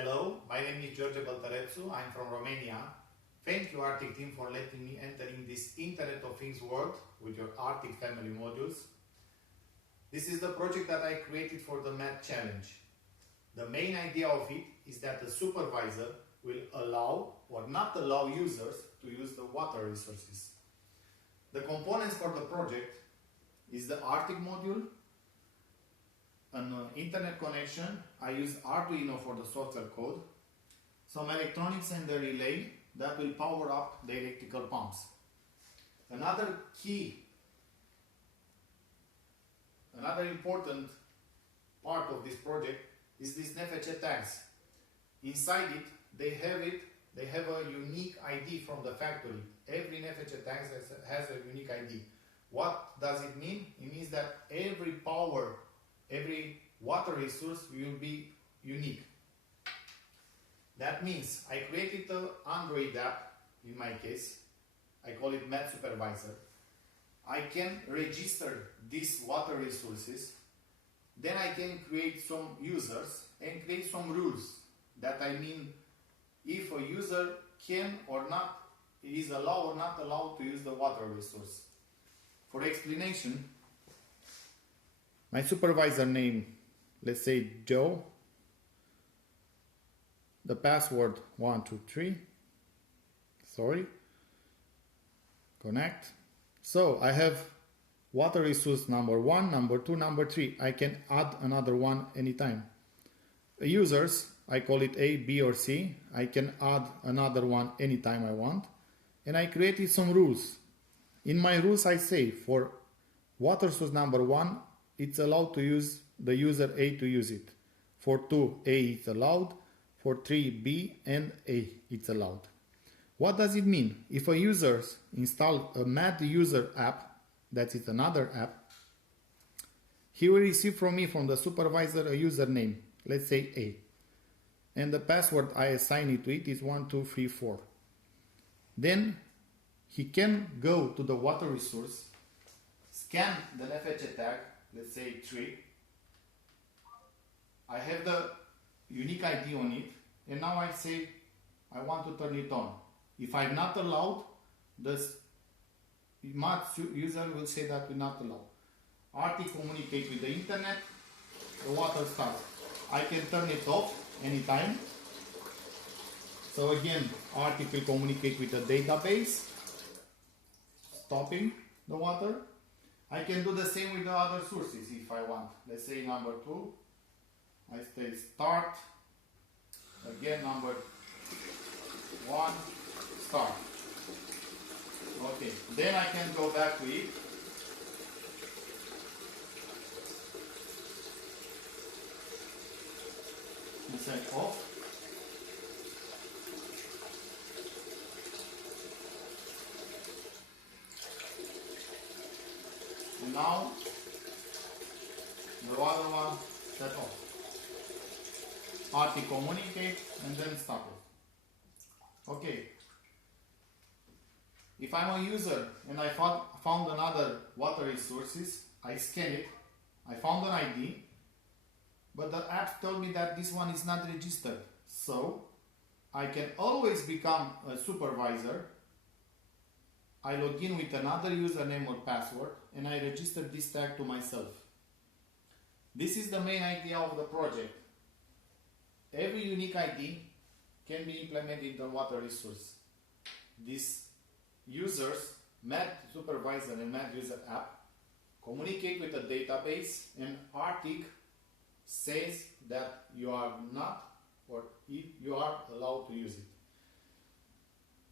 Hello, my name is George Băltărețu. I'm from Romania. Thank you, Artik team, for letting me enter in this Internet of Things world with your Artik family modules. This is the project that I created for the MAD challenge. The main idea of it is that the supervisor will allow or not allow users to use the water resources. The components for the project is the Artik module, an internet connection. I use Arduino for the software code, some electronics and the relay that will power up the electrical pumps. Another important part of this project is these NFC tags. Inside it, they have a unique ID from the factory. Every NFC tag has a unique ID. What does it mean? It means that every water resource will be unique. That means I created an Android app, in my case. I call it MAD Supervisor. I can register these water resources. Then I can create some users and create some rules. That I mean, if a user can or not, is allowed or not allowed to use the water resource. For explanation, my supervisor name, let's say Joe, the password 123, connect. So I have water resource number 1, number 2, number 3. I can add another one anytime. Users, I call it A, B or C. I can add another one anytime I want. And I created some rules. In my rules I say for water source number 1, it's allowed to use the user A to use it. For 2, A is allowed. For 3, B and A it's allowed. What does it mean? If a user install a MAD user app, that is another app, he will receive from me, from the supervisor, a username, let's say A. And the password I assign it to it is 1234. Then he can go to the water resource, scan the NFC tag, let's say 3. I have the unique ID on it, and now I say I want to turn it on. If I'm not allowed, the MAD user will say that we're not allowed. Artik communicate with the internet, the water starts. I can turn it off anytime. So again, Artik will communicate with the database, stopping the water. I can do the same with the other sources if I want. Let's say number 2, I say start. Again, number 1, start. Okay, then I can go back to it. And say off. And now the other one set off. Artik communicate and then stop it. Okay. If I'm a user and I found another water resources, I scan it, I found an ID, but the app told me that this one is not registered. So I can always become a supervisor. I log in with another username or password and I register this tag to myself. This is the main idea of the project. Every unique ID can be implemented in the water resource. These users, MAD Supervisor and MAD User app, communicate with the database, and Artik says that you are not or you are allowed to use it.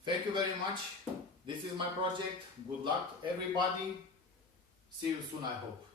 Thank you very much. This is my project. Good luck everybody. See you soon, I hope.